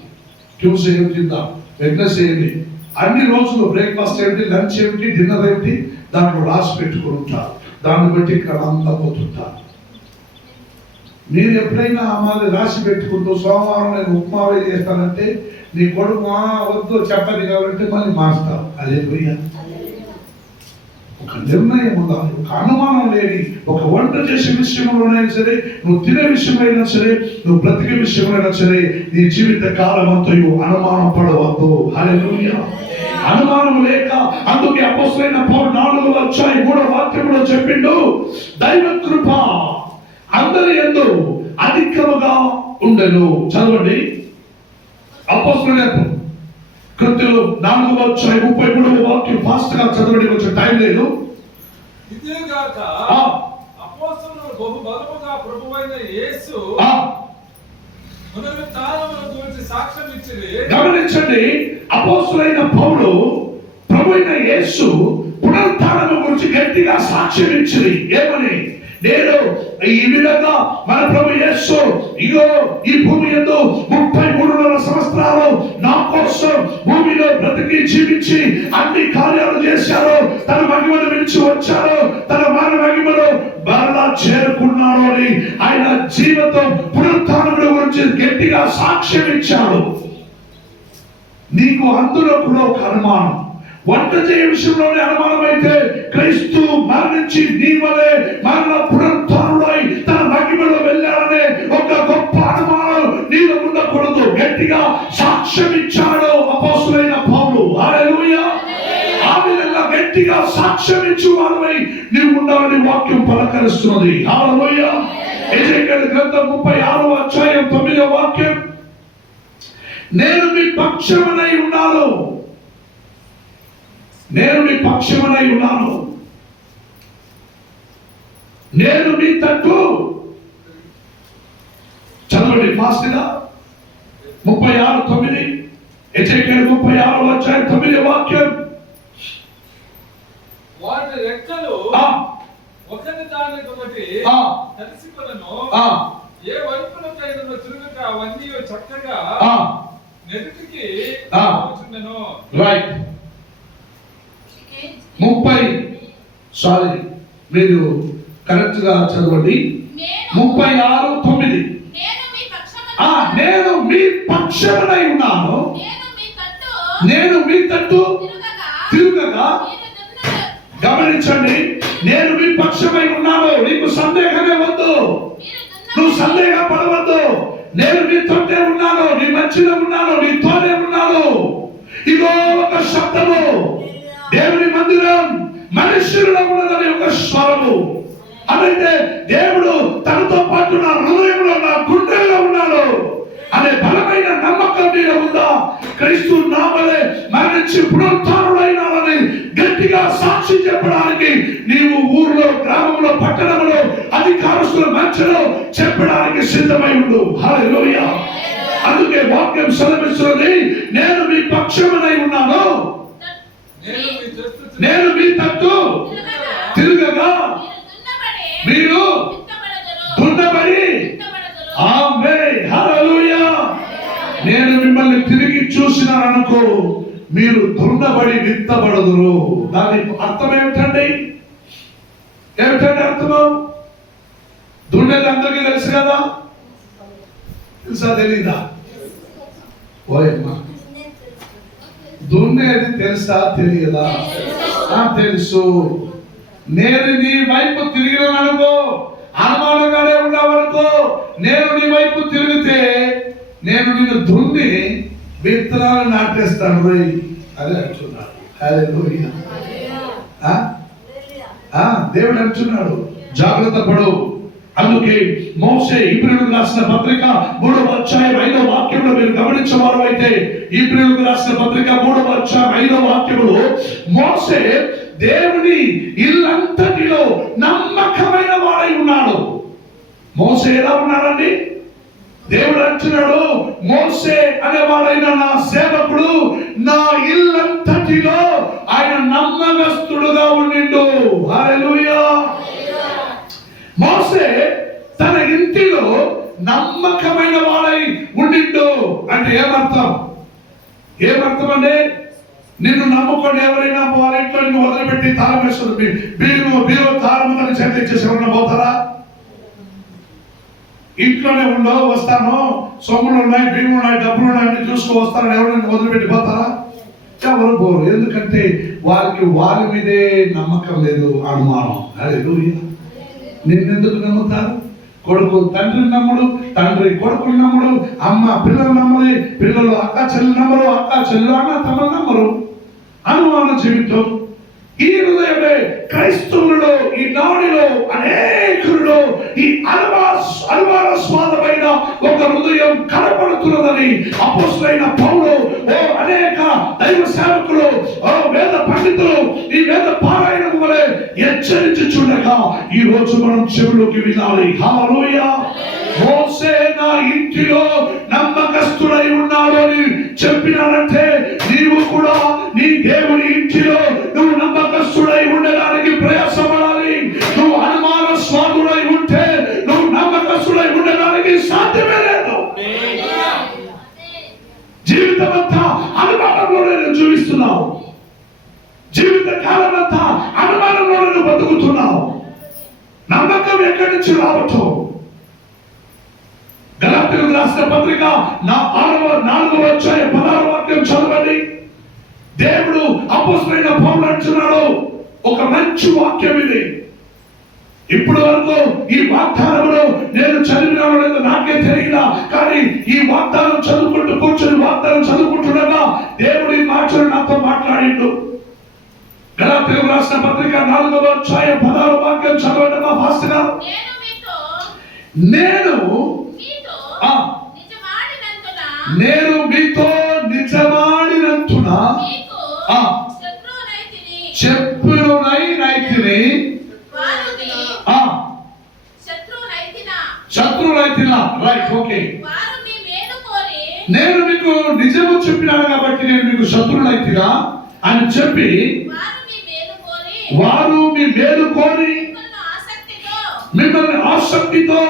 ట్యూస్డే ఏమి తిందాం, వెడ్నెస్డే ఏంటి, అన్ని రోజులు బ్రేక్ఫాస్ట్ ఏమిటి, లంచ్ ఏమిటి, డిన్నర్ ఏమిటి దాంట్లో రాసి పెట్టుకుని ఉంటారు. దాన్ని బట్టి ఇక్కడ అంతా పోతుంటారు. మీరు ఎప్పుడైనా మాది రాసి పెట్టుకుంటూ సోమవారం నేను ఉప్మావే చేస్తానంటే నీ కొడుకు వద్దు చెప్పది కాబట్టి మళ్ళీ మారుతావు. అదే పోయా. ఒక నిర్ణయం ఉండాలి, ఒక అనుమానం లేని, ఒక వంట చేసే విషయంలోనైనా సరే, నువ్వు తినే విషయమైనా సరే, నువ్వు బ్రతికే విషయమైనా సరే, నీ జీవిత కాలం అంతయు అనుమానం పడవద్దు. హల్లెలూయా. అనుమానం లేక, అందుకే అపోస్తలుడైన పౌలు 4వ అధ్యాయం 3వ వాక్యంలో చెప్పిండు, దైవ కృప అందరి యందు అధికముగా ఉండెను. చదవండి. అపోస్తలుడైన కృత్యులు 4వ అధ్యాయం 33వ వాక్యం ఫాస్ట్ గా చదవండి, కొంచెం టైం లేదు. ఇదేగాక అపోస్తలులు బహు బలముగా ప్రభువైన యేసు పునరుత్థానమును గురించి సాక్ష్యం ఇచ్చిరి. గమనించండి, అపోస్తలుడైన పౌలు ప్రభువైన యేసు పునరుత్థానము గురించి గట్టిగా సాక్ష్యం ఇచ్చిరి. ఏమని? నేను ఈ విధంగా మన ప్రభు యేసు ఇగో ఈ భూమి యందు 33 సంవత్సరాలు నా కోసం భూమిలో బ్రతికి జీవించి అన్ని కార్యాలు చేశారు. తన మహిమను విడిచి వచ్చారు, తన మహిమలో మరలా చేరుకున్నాడు అని ఆయన జీవితం పునరుత్థానం గురించి గట్టిగా సాక్ష్యం ఇచ్చాడు. నీకు అందులో కూడా ఒక అనుమానం, వంట చేయ విషయంలోనే అనుమానం అయితే, క్రీస్తు మరణించి నీ వలె మరణ పునరుత్థానుడై తన మహిమలో వెళ్ళాడనే ఒక గొప్ప అనుమానం నీలో ఉండకూడదు. గట్టిగా సాక్ష్యం ఇచ్చాడు అపోస్తలుడైన పౌలు. హల్లెలూయా. ఆ విధంగా గట్టిగా సాక్ష్యం ఇచ్చువాడై నీవు ఉండాలని వాక్యం పలకరిస్తున్నది. హల్లెలూయా. యెషయా గ్రంథం 36వ అధ్యాయం 9వ వాక్యం, నేను మీ పక్షమునై ఉన్నాను, నేను మీ పక్షమునై ఉన్నాను, నేను మీ తట్టు. చదవండి ఫాస్ట్ గా. 36:9 యెషయా 36వ అధ్యాయం 9వ వాక్యం, వాటి రెక్కలు ఒకటి దానికొకటి కలిసికొనను, ఏ వైపునకైనా తిరుగుక అవన్నీ చక్కగా నెరుటికి వచ్చుండెను. రైట్. 30 మీరు కరెక్ట్ గా చదవండి. 36:9 నేను మీ పక్షమునై ఉన్నాను, నేను మీ తట్టు తిరుగగా గమనించండి, నేను మీ పక్షమై ఉన్నాను. నీకు సందేహమే వద్దు, నువ్వు సందేహపడవద్దు. నేను నీ తోటే ఉన్నాను, నీ మధ్యలో ఉన్నాను, నీతోనే ఉన్నాను. ఇదో ఒక శబ్దము, దేవుని మందిరం మనుషులలో ఉన్నదని ఒక స్వరము. అదైతే దేవుడు తనతో పాటు నా హృదయంలో, నా గుండెల్లో ఉన్నాడు అనే బలమైన నమ్మకం నీలో ఉందా? క్రీస్తు నామలే మరణించి పునరుత్థానుడైనాడని గట్టిగా సాక్షి చెప్పడానికి నీవు ఊర్లో, గ్రామంలో, పట్టణంలో, అధికారస్తుల మధ్యలో చెప్పడానికి సిద్ధమై ఉండు. హల్లెలూయా. అందుకే వాక్యం సెలవిస్తున్నది, నేను మీ పక్షమునై ఉన్నాను, నేను మీ తట్టు తిరుగగా మీరు దున్నబడి. ఆమేన్, హల్లెలూయా. నేను మిమ్మల్ని తిరిగి చూసినాననుకో, మీరు దున్నబడి విత్తబడదురు. దాని అర్థం ఏమిటండి? ఏమిటండి అర్థము? దున్నేది అందరికీ తెలుసు కదా, తెలుసా తెలీదా? ఓయమ్మా, దున్నేది తెలుసా తెలియదా? తెలుసు. నేను నీ వైపు తిరిగినాననుకో, అనుమానంగానే ఉన్నావనుకో, నేను నీ వైపు తిరిగితే నేను నిన్ను దున్ని విత్తనాలు నాటేస్తాను రోయ్. అదే అంటున్నాడు. హల్లెలూయా. దేవుడు అంటున్నాడు, జాగ్రత్త పడు. అందుకే మోషే హెబ్రీయులకు రాసిన పత్రిక 3వ అధ్యాయం 5వ వాక్యంలో మీరు గమనించేవారు అయితే, హెబ్రీయులకు రాసిన పత్రిక 3వ అధ్యాయం 5వ వాక్యంలో మోషే దేవుని ఇల్లంతటిలో నమ్మకమైన వాడై ఉన్నాడు. మోషే ఎలా ఉన్నాడండి? దేవుడు అంటున్నాడు, మోషే అనేవాడైన నా సేవకుడు నా ఇల్లంతటిలో ఆయన నమ్మకస్తుడుగా ఉండిండు. హల్లెలూయా. మోషే తన ఇంటిలో నమ్మకమైన వాడై ఉండిండు అంటే ఏమర్థం? ఏమర్థం అంటే, నిన్ను నమ్ముకొని ఎవరైనా వాళ్ళ ఇంట్లో నిన్ను వదిలిపెట్టి తాళం వేస్తుంది, బీరో తాళం అని చేసి ఎవరైనా పోతారా? ఇంట్లోనే ఉండో, వస్తాను, సొమ్ములు ఉన్నాయి, బియ్యం ఉన్నాయి, డబ్బులు ఉన్నాయి చూసుకో వస్తానని ఎవరైనా వదిలిపెట్టి పోతారా? ఎవరు పోరు. ఎందుకంటే వారికి వారి మీదే నమ్మకం లేదు, అనుమానం. హల్లెలూయా. నిన్నెందుకు నమ్ముతారు? కొడుకు తండ్రిని నమ్ముడు, తండ్రి కొడుకుని నమ్ముడు, అమ్మ పిల్లలు నమ్మది, పిల్లలు అక్క చెల్లి నమ్మరు, అక్క చెల్లి అన్న తమ నమ్మరు. అనుమాన జీవితం. ఈ హృదయమే క్రైస్తవులలో, ఈ నాడిలో అనేకులలో ఈ అనుమానాస్పదమైన ఒక హృదయం కనపడుతున్నదని అపోస్తలుడైన పౌలు, అనేక దైవ సేవకులు, వేద పండితులు ఈ వేద పారాయణం వలె హెచ్చరించుచుండగా ఈ రోజు మనం చెవులోకి వినాలి. హల్లెలూయా. మోషే నా ఇంటిలో నమ్మకస్తుడై ఉన్నాడు అని చెప్పినాడంటే, నీవు కూడా నీ దేవుని ఇంటిలో నువ్వు నమ్మకస్తుడై ఉండడానికి ప్రయాసపడాలి. నువ్వు అనుమానాస్పదుడై ఉంటే నువ్వు నమ్మకస్తుడై ఉండడానికి సాధ్యమే లేదు. జీవితం అంతా అనుమానంలోనే నువ్వు జీవిస్తున్నావు, జీవిత కాలం అంతా అనుమానంలోనే నువ్వు బతుకుతున్నావు. నమ్మకం ఎక్కడి నుంచి రావటం? గలాతీయులకు రాసిన పత్రిక 4వ అధ్యాయం 16వ వాక్యం చదవండి. దేవుడు అపోస్తలుడైన పౌలు అంటున్నాడు, ఒక మంచి వాక్యం ఇది. ఇప్పుడు వరకు ఈ వాగ్దానమును నేను చదివినానో లేదో నాకే తెలియదా, కానీ ఈ వాగ్దానం చదువుకుంటుండగా దేవుడి మాటలు నాతో మాట్లాడిండు. గలాతీయులకు రాసిన పత్రిక 4వ అధ్యాయం 16వ వాక్యం చదవండి మా ఫాస్ట్ గా. నేను మీతో నిజమాడినందున చెప్పునైతిని శత్రువులైతినా. Right, okay. నేను మీకు నిజము చెప్పినాను కాబట్టి నేను మీకు శత్రువులైతినా అని చెప్పి వారు మీ మేలు కోరి మిమ్మల్ని ఆసక్తితో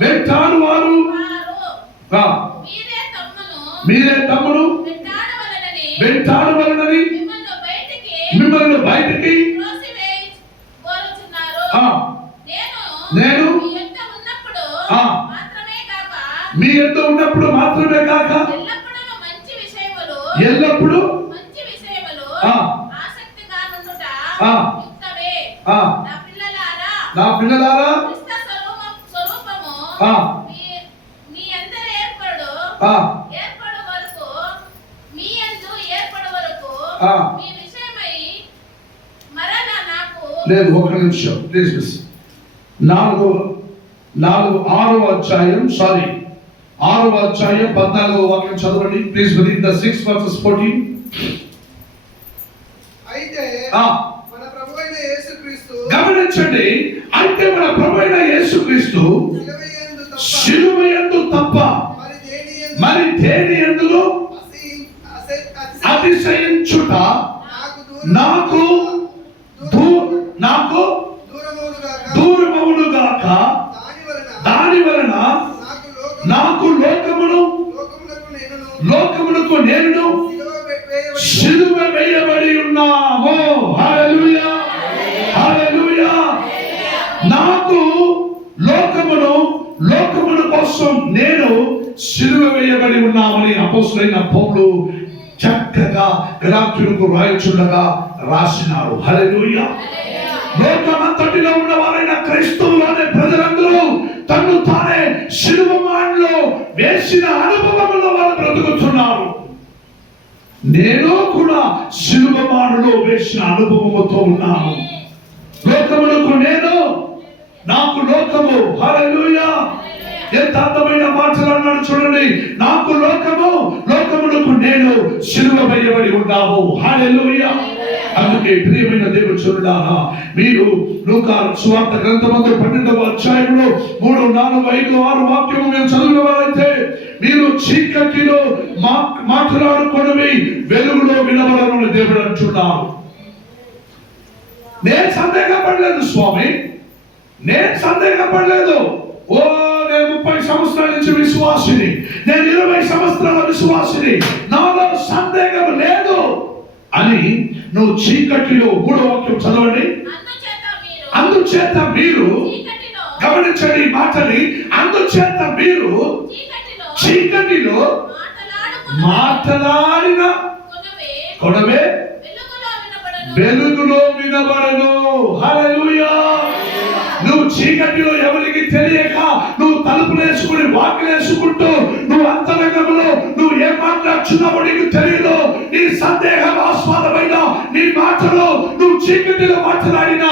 వెంటాడు వారు మీరే తమ్ముడు వెంటాడవలనని మిమ్మల్ని బయటికి నేను మీ యొద్ద ఉన్నప్పుడు మాత్రమే కాక ఎల్లప్పుడూ మంచి విషయములు ఆ. ఆసక్తిగా నుండుట ఆ. యుక్తమే. ఆ. నా పిల్లలారా క్రీస్తు స్వరూపము ఆ. మీ అందరి ఏర్పడు ఆ. వరకు మీ యందు ఏర్పడు వరకు ఆ. మీ విషయమై మరలా నాకు లేదు, ఒక నిమిషం ప్లీజ్ మిస్. 6వ అధ్యాయం 14వ వాక్యం చదవండి ప్లీజ్. With the 6 verses 14. అయితే ఆ. మన ప్రభువైన యేసుక్రీస్తు గమనించండి, అయితే మన ప్రభువైన యేసుక్రీస్తు శిలువయందు తప్ప శిలువ యందు తప్ప మరి దేని యందును అతిశయించుట నాకు దూరమవును గాక. దాని వలన నాకు లోకమునకు నేను శిలువ వేయబడి ఉన్నాము. హల్లెలూయా, హల్లెలూయా. నాకు లోకమును కోసం నేను శిలువ వేయబడి ఉన్నామని అపోస్తలుడైన పౌలు చక్కగా గలాతీయులకు రాయచుండగా రాసినాడు. హల్లెలూయా. లోకమంతటిలో ఉన్నవారైన క్రైస్తవులనే ప్రజలందరూ తన్ను తానే శిలువ మాటలో వేసిన అనుభవంలో వాళ్ళు బ్రతుకుతున్నారు. నేను కూడా శిలువ మాటలో వేసిన అనుభవముతో ఉన్నాను. లోకమునకు నేను, నాకు లోకము. హల్లెలూయా. ఎంత అందమైన మాటలు అన్నాడు చూడండి. నాకు లోకమునకు నేను శిలువ వేయబడి ఉన్నాము. హల్లెలూయా. అందుకే ప్రియమైన దేవుని చూడాలా, మీరు లూకా సువార్త గ్రంథమందు 12వ అధ్యాయంలో 3, 4, 5, 6 వాక్యము మీరు చదివిన వారైతే మీరు చీకటిలో మాట్లాడుకొనివి వెలుగులో వినబడను దేవుడు అంటున్నారు. నేను సందేహపడలేదు స్వామి, నేను సందేహపడలేదు. నేను 30 సంవత్సరాల నుంచి విశ్వాసిని, నేను 20 సంవత్సరాల విశ్వాసిని, నాలో సందేహం లేదు అని నువ్వు చీకటిలో 3వ వాక్యం చదవండి. అందుచేత మీరు గమనించండి మాటని. అందుచేత మీరు చీకటిలో మాట్లాడిన కొనవే వెలుగులో వినబడను. హల్లెలూయా. నువ్వు చీకటిలో ఎవరికి తెలియక నువ్వు తలుపులు వేసుకుని వాకిలు వేసుకుంటూ నువ్వు అంతరంగంలో నువ్వు ఏం మాట్లాడుతున్నావో నీకు తెలియదు. నీ సందేహం ఆస్వాదమైన నీ మాటలో నువ్వు చీకటిలో మాట్లాడిన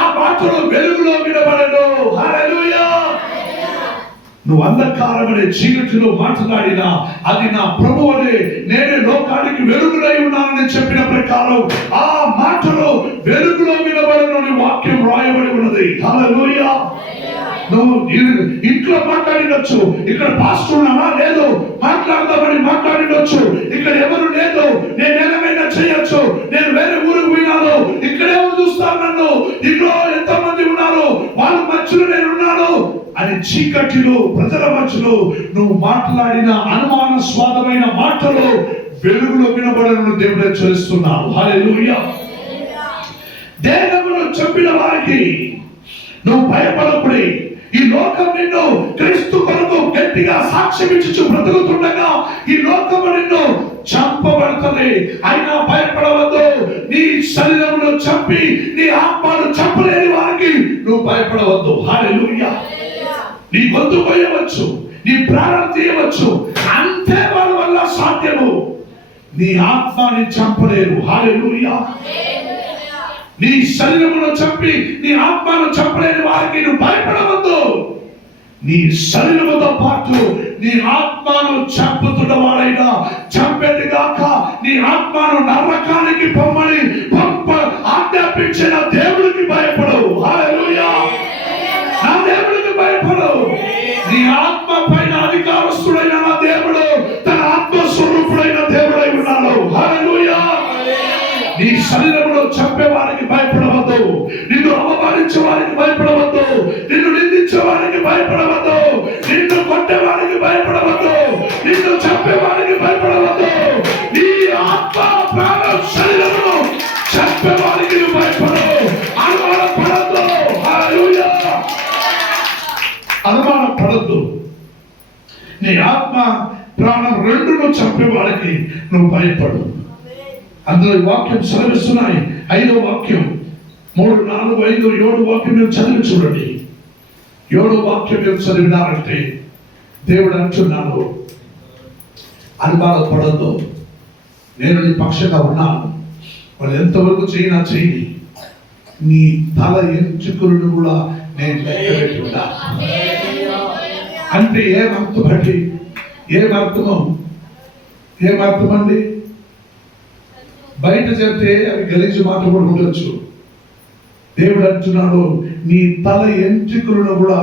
ఆ మాటలో వెలుగులో వినబడను. హల్లెలూయా. నువ్వు అంధకారమనే చీకటిలో మాట్లాడినా అది నా ప్రభువునే, నేనే లోకానికి వెలుగునై ఉన్నానని చెప్పిన ప్రకారం ఆ మాటలో వెలుగులో వినబడని వాక్యం రాయబడి ఉన్నది. హల్లెలూయా. నువ్వు ఇంట్లో మాట్లాడినొచ్చు, ఇక్కడ పాస్టర్ ఉన్నానా లేదు మాట్లాడదామని మాట్లాడినొచ్చు, ఇక్కడ ఎవరు లేదు నేను ఏమైనా చేయొచ్చు, నేను వేరే ఊరికి పోయినాను ఇక్కడ ఎవరు చూస్తారు నన్ను, ఇంట్లో ఎంతో మంది ఉన్నారు వాళ్ళ మధ్యలో నేను ఉన్నాను అని చీకటిలో ప్రజల మధ్యలో నువ్వు మాట్లాడిన అనుమానాస్పదమైన మాటలు వెలుగులో వినబడను దేవుడు హెచ్చరిస్తున్నాడు. హల్లెలూయా. దేవమును చెప్పిన వారికి నువ్వు భయపడకుడి. ఈ లోకం నిన్ను క్రీస్తు కొరకు గట్టిగా సాక్ష్యం ఇచ్చి బ్రతుకుతుండగా ఈ లోకము నిన్ను చంపబడుతుంది, అయినా భయపడవద్దు. నీ శరీరమును చంపి నీ ఆత్మను చంపలేని వారికి నువ్వు భయపడవద్దు. హల్లెలూయా. నీ గొంతు పోయవచ్చు, నీ ప్రాణం తీయవచ్చు, అంతే వాళ్ళ వల్ల సాధ్యము. నీ ఆత్మని చంపలేరు. హల్లెలూయా. నీ శరీరమును చంపి నీ ఆత్మను చంపలేని వారికి నువ్వు భయపడవద్దు. నీ శరీరముతో పాటు నీ ఆత్మను చంపుతున్న వారైనా చంపేది కాక నీ ఆత్మను నరకానికి పొమ్మని ఆజ్ఞాపించిన దేవుడికి భయపడవు. హల్లెలూయా. నా దేవుడికి భయపడవు. నీ ఆత్మ పైన అధికారస్తుడైన నా దేవుడు తన ఆత్మస్వరూపుడైన దేవుడై ఉన్నాడు. హల్లెలూయా. నీ శరీరంలో చంపే వారికి భయపడవద్దు, నిన్ను అవమానించే వారికి భయపడవద్దు, నిన్ను నిందించే వారికి భయపడవద్దు, నిన్ను కొట్టే వారికి భయపడవద్దు, నిన్ను చంపే వారికి భయపడవద్దు. నీ ఆత్మ ప్రాణం శరీరమును చంపే వారికి నువ్వు భయపడవు. అనుమానపడద్దు. హల్లెలూయా. అనుమానపడద్దు. నీ ఆత్మ ప్రాణం రెండును చంపేవాడికి నువ్వు భయపడు. అందులో ఈ వాక్యం సెలవిస్తున్నాయి. 5వ వాక్యం 3, 4, 5, 7 వాక్యం మీరు చదివి చూడండి. 7వ వాక్యం మీరు చదివినారంటే దేవుడు అంటున్నాడు, అనుమానపడద్దు, నేను నీ పక్షంగా ఉన్నాను. వాళ్ళు ఎంతవరకు చేయినా చేయి, నీ తల ఎంచుకులను కూడా నేను లెక్క పెట్టి ఉంటా. అంటే ఏమర్థం అండి? ఏమర్థం అండి? బయట చెప్తే అవి గలీజు మాట కూడా ఉండొచ్చు. దేవుడు అంటున్నాడు, నీ తల ఎంచుకులను కూడా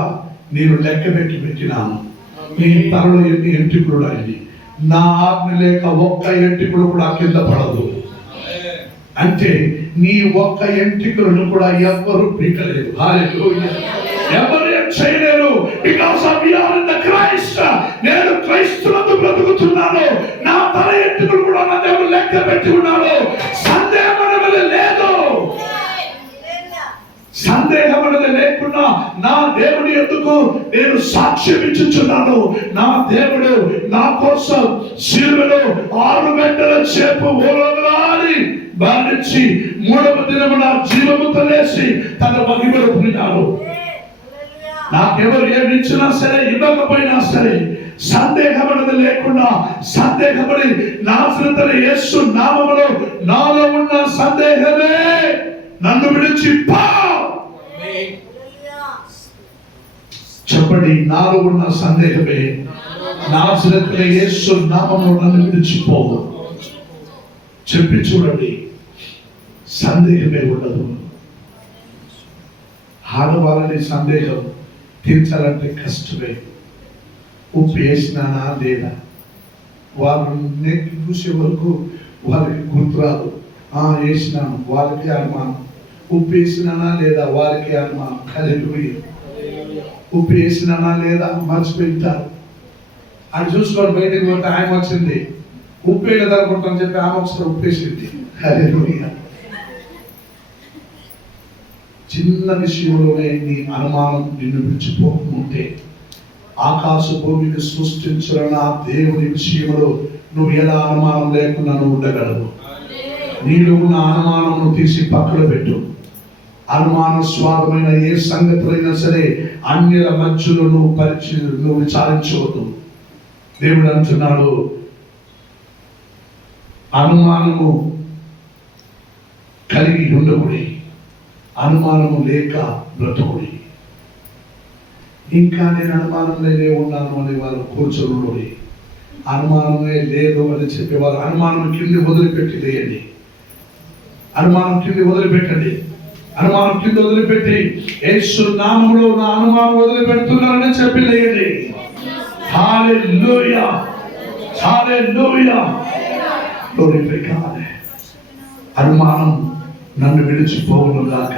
నేను లెక్క పెట్టి పెట్టినాను. నీ తలలో ఎన్ని ఎంట్రుకులు అయింది, నా ఆజ్ఞ లేక ఒక్క ఎంట్రుకులు కూడా కింద పడదు. అంటే నీ ఒక్క ఎంట్రుకులను కూడా ఎవ్వరు పీకలేదు. హల్లెలూయా. ఎవరు ఏం చేయలేరు. Because of you are in the Christ. నేను క్రైస్తునందు బ్రతుకుతున్నాను. నా తల ఎంట్రుకులు కూడా నా దేవుడు లెక్క పెట్టి ఉన్నాడు. సందేహం అనేది లేదు. సందేహం అనేది లేకుండా నా దేవుని ఎందుకు నేను సాక్ష్యం ఇచ్చుచున్నాను. నా దేవుడు నా కోసం శిలువలో 6 గంటల సేపు ఓలలాడి మరణించి 3వ దినమున జీవముతో లేచి తన మహిమను పొందాడు. నాకెవరు ఏమి ఇచ్చినా సరే, ఇవ్వకపోయినా సరే, సందేహం అనేది లేకుండా, సందేహపడి నాజరేయుడైన యేసు నామములో నాలో ఉన్న సందేహమే నన్ను విడిచి పో. చెప్పండి, నాలో ఉన్న సందేహమే నాజరేయుడైన యేసు నామములో నన్ను విడిచిపో. చెప్పి చూడండి, సందేహమే ఉండదు. ఆడవాళ్ళని సందేహం తీర్చాలంటే కష్టమే. ఉప్పు వేసినానా లేదా, వాళ్ళు నెక్కి చూసే వరకు వాళ్ళకి గుర్తురాదు. వేసినాను, వాళ్ళకి అనుమానం. ఉప్పు వేసినానా లేదా, వాళ్ళకి అనుమానం. హల్లెలూయా. ఉప్పు వేసినానా లేదా మర్చిపోయింటారు. అది చూసుకొని బయటకు పోతే ఆయన వచ్చింది, ఉప్పు వేయలేదు అనుకుంటాను చెప్పి ఆమె ఒకసారి ఉప్పు వేసింది. హల్లెలూయా. చిన్న విషయంలోనే నీ అనుమానం నిన్ను విడిచిపోకుంటే, ఆకాశ భూమిని సృష్టించిన నా దేవుని విషయంలో నువ్వు ఎలా అనుమానం లేకుండా నువ్వు ఉండగలవు. నీలో ఉన్న అనుమానం తీసి పక్కన పెట్టు. అనుమానాస్వాదమైన ఏ సంగతులైనా సరే అన్యుల మధ్యలో నువ్వు విచారించవద్దు. దేవుడు అంటున్నాడు, అనుమానము కలిగి ఉండకూడదు, అనుమానము లేక బ్రతుకుడి. ఇంకా నేను అనుమానంలోనే ఉన్నాను అని వారు కూర్చొని, అనుమానమే లేదు అని చెప్పేవారు అనుమానం కింది వదిలిపెట్టి లేయండి. అనుమానం కింది వదిలిపెట్టండి. అనుమానం కింద వదిలిపెట్టి యేసు నామములో నా అనుమానం వదిలిపెడుతున్నానని చెప్పి లేయండి. Hallelujah. Hallelujah. Glory to God. అనుమానం నన్ను విడిచిపోవును గాక.